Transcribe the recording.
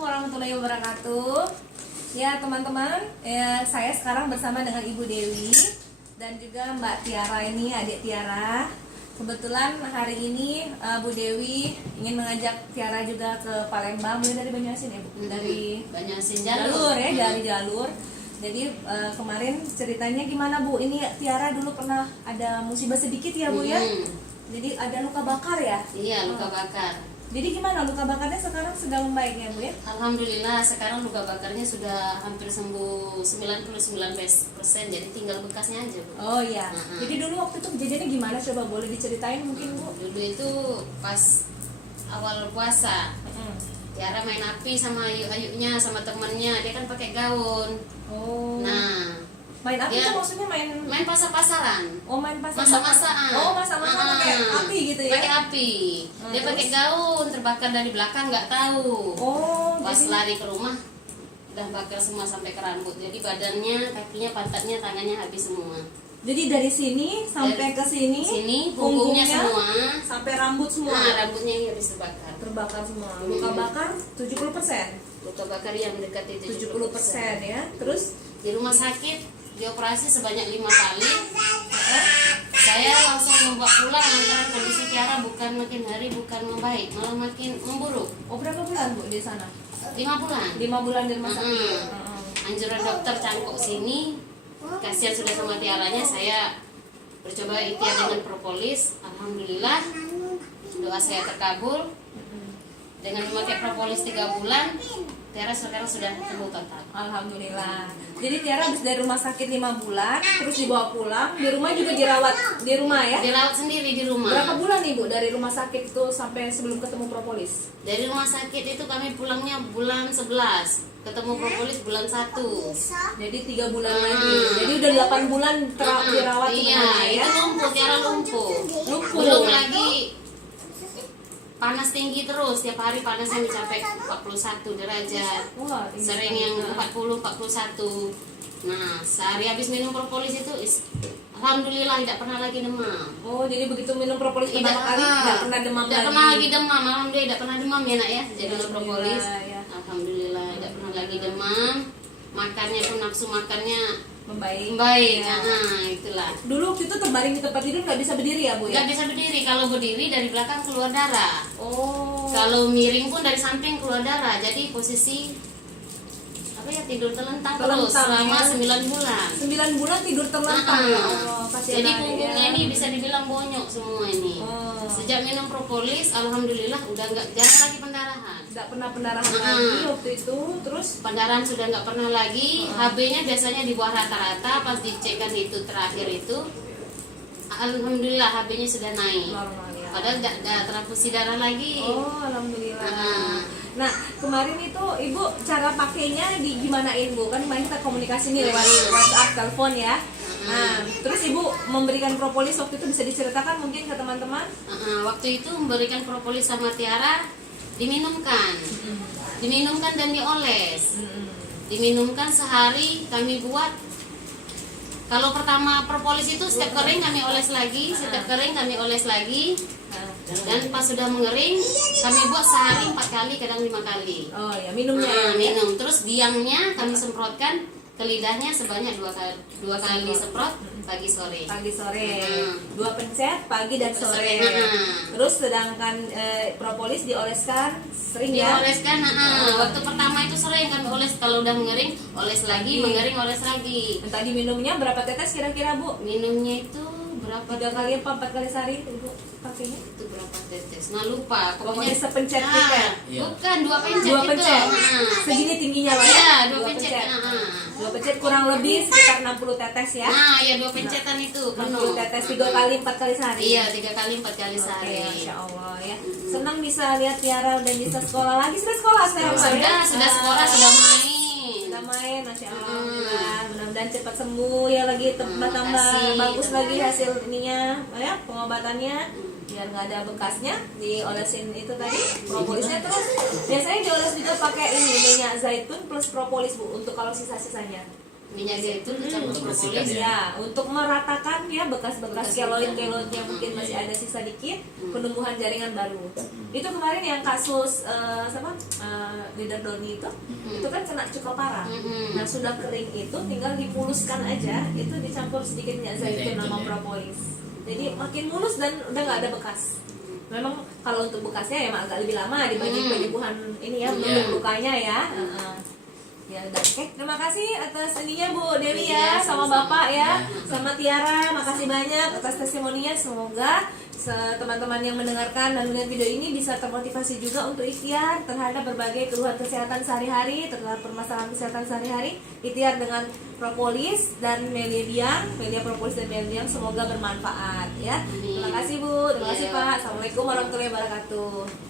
Warahmatullahi wabarakatuh. Ya teman-teman, ya, saya sekarang bersama dengan Ibu Dewi dan juga Mbak Tiara ini, adik Tiara. Kebetulan hari ini Bu Dewi ingin mengajak Tiara juga ke Palembang. Beliau dari Banyuasin ya Bu? Dari Banyuasin jalur ya, dari jalur. Jadi kemarin ceritanya gimana Bu? Ini Tiara dulu pernah ada musibah sedikit ya Bu ya? Jadi ada luka bakar ya? Iya, luka bakar. Jadi gimana luka bakarnya sekarang sudah membaik ya Bu ya? Alhamdulillah sekarang luka bakarnya sudah hampir sembuh 99%, jadi tinggal bekasnya aja Bu. Oh iya. Jadi dulu waktu itu kejadiannya gimana, coba boleh diceritain mungkin Bu? Dulu itu pas awal puasa, Tiara main api sama ayu-ayunya sama temennya, dia kan pakai gaun. Oh. Nah, Main api ya, itu maksudnya main pasar-pasaran. Oh, main pasar. Masa-masaan. Oh, masa-masa pakai api gitu ya. Pakai api. Dia pakai gaun, terbakar dari belakang nggak tahu. Oh, Pas jadi lari ke rumah udah bakar semua sampai ke rambut. Jadi badannya, kakinya, pantatnya, tangannya habis semua. jadi dari sini sampai ke sini, Punggungnya semua, sampai rambut semua. nah, rambutnya ini habis terbakar. Terbakar semua. Luka bakar 70%. Luka bakar yang mendekati 70% ya. Terus di rumah sakit dioperasi sebanyak 5 kali. Saya langsung membawa pulang lantaran kondisi Tiara bukan makin hari bukan membaik, malah makin memburuk. oh berapa bulan Bu di sana? 5 bulan. 5 bulan di rumah sakit. Anjuran dokter cangkok sini, kasihan sudah sama Tiaranya, saya bercoba ikhtiar dengan propolis. Alhamdulillah doa saya terkabul. Dengan memakai propolis 3 bulan, Tiara sekarang sudah sembuh total. Alhamdulillah. Jadi Tiara habis dari rumah sakit 5 bulan, terus dibawa pulang. Di rumah juga dirawat di rumah ya? Dirawat sendiri di rumah. Berapa bulan Ibu dari rumah sakit itu sampai sebelum ketemu propolis? Dari rumah sakit itu kami pulangnya bulan 11, ketemu propolis bulan 1. Jadi 3 bulan lagi. Jadi udah 8 bulan dirawat Iya, sebenarnya ya? itu lumpuh, Tiara lumpuh. Lumpuh. Belum lagi panas tinggi terus, tiap hari panasnya mencapai 41 derajat. Wah, tinggi Sering sekali. yang 40, 41. Nah, sehari habis minum propolis itu alhamdulillah tidak pernah lagi demam. Oh, jadi begitu minum propolis pertama kali ah, tidak pernah demam tidak lagi. pernah lagi demam, alhamdulillah tidak pernah demam ya Nak ya. Jadi Ya, propolis, ya. alhamdulillah tidak pernah lagi demam. Makannya pun nafsu makannya Membaik. baik. Ya. Nah, itulah. Dulu waktu itu terbaring di tempat tidur nggak bisa berdiri ya Bu ya? Nggak bisa berdiri, kalau berdiri dari belakang keluar darah. Oh. Kalau miring pun dari samping keluar darah. Jadi posisi apa ya, tidur terlentang terus selama ya. 9 bulan. 9 bulan tidur terlentang. Ya Allah, kasihan Jadi adik punggungnya ya. ini bisa dibilang bonyok semua ini. Oh. Sejak minum propolis, alhamdulillah udah nggak jarang lagi pendarahan. Nggak pernah pendarahan lagi waktu itu. Terus Pendarahan sudah nggak pernah lagi. HB-nya biasanya di bawah rata-rata. Pas dicekkan itu terakhir itu, alhamdulillah HB-nya sudah naik. normal ya. Padahal nggak transfusi darah lagi. Oh, alhamdulillah. Nah, kemarin itu Ibu cara pakainya di gimanain Bu? Kan kemarin kita komunikasi nih lewat WhatsApp, telepon ya. Nah, terus Ibu memberikan propolis waktu itu bisa diceritakan mungkin ke teman-teman? Waktu itu memberikan propolis sama Tiara, diminumkan dan dioles. Diminumkan sehari kami buat. Kalau pertama propolis itu setiap kering kami oles lagi, setiap kering kami oles lagi. Dan pas sudah mengering, kami buat sehari 4 kali, kadang 5 kali. Oh ya, minumnya ya. Minum. Terus biangnya kami semprotkan ke lidahnya sebanyak 2 kali semprot pagi sore. Pagi sore. 2 pencet pagi dan sore. Sore. Terus sedangkan propolis dioleskan sering ya. Dioleskan, waktu pertama itu sering kami oles, kalau udah mengering, oles lagi, mengering, oles lagi. Tadi minumnya berapa tetes kira-kira Bu? Minumnya itu berapa? 3 kali apa 4 kali sehari Ibu pakainya? Itu berapa tetes? Nah lupa. Pokoknya sepencet pipet. Bukan 2 pencet 2 pencet. itu. Segini tingginya lah ya. Iya, 2 2 pencet. 2 pencet kurang lebih sekitar 60 tetes ya. Nah, ya 2 pencetan itu 60 penuh. tetes 3 kali 4 kali sehari. Iya, 3 kali 4 kali sehari. Oke, Masya Allah ya. Senang bisa lihat Tiara udah bisa sekolah lagi. Sudah sekolah sekarang Bu, ya? Sudah sekolah, sudah main. Sudah main, Masya Allah. Mudah-mudahan cepat sembuh ya, lagi tambah-tambah Makasih. bagus lagi hasil ininya ya, pengobatannya. Biar nggak ada bekasnya, diolesin itu tadi propolisnya. Terus biasanya dioles juga pakai ini minyak zaitun plus propolis Bu untuk kalau sisa-sisanya. minyak zaitun dicampur Untuk bersihkan propolis. Ya, untuk meratakan ya bekas-bekas keloid-keloid yang mungkin masih ada sisa dikit, penumbuhan jaringan baru. Itu kemarin yang kasus leader Doni itu kan kena cukup parah. Nah, sudah kering itu tinggal dimuluskan aja, itu dicampur sedikit minyak zaitun sama propolis. Jadi makin mulus dan udah nggak ada bekas. Memang kalau untuk bekasnya ya agak lebih lama dibanding penyembuhan ini ya, belum lukanya ya. Ya udah, oke. Terima kasih atas ininya Bu Dewi ya, sama Bapak ya, sama Tiara. Makasih banyak atas testimoninya. Semoga teman-teman yang mendengarkan dan melihat video ini bisa termotivasi juga untuk ikhtiar terhadap berbagai keluhan kesehatan sehari-hari, terhadap permasalahan kesehatan sehari-hari. Ikhtiar dengan propolis dan melia biang, melia propolis dan melia biang, semoga bermanfaat ya. Terima kasih Bu, terima kasih Pak. Assalamualaikum warahmatullahi wabarakatuh.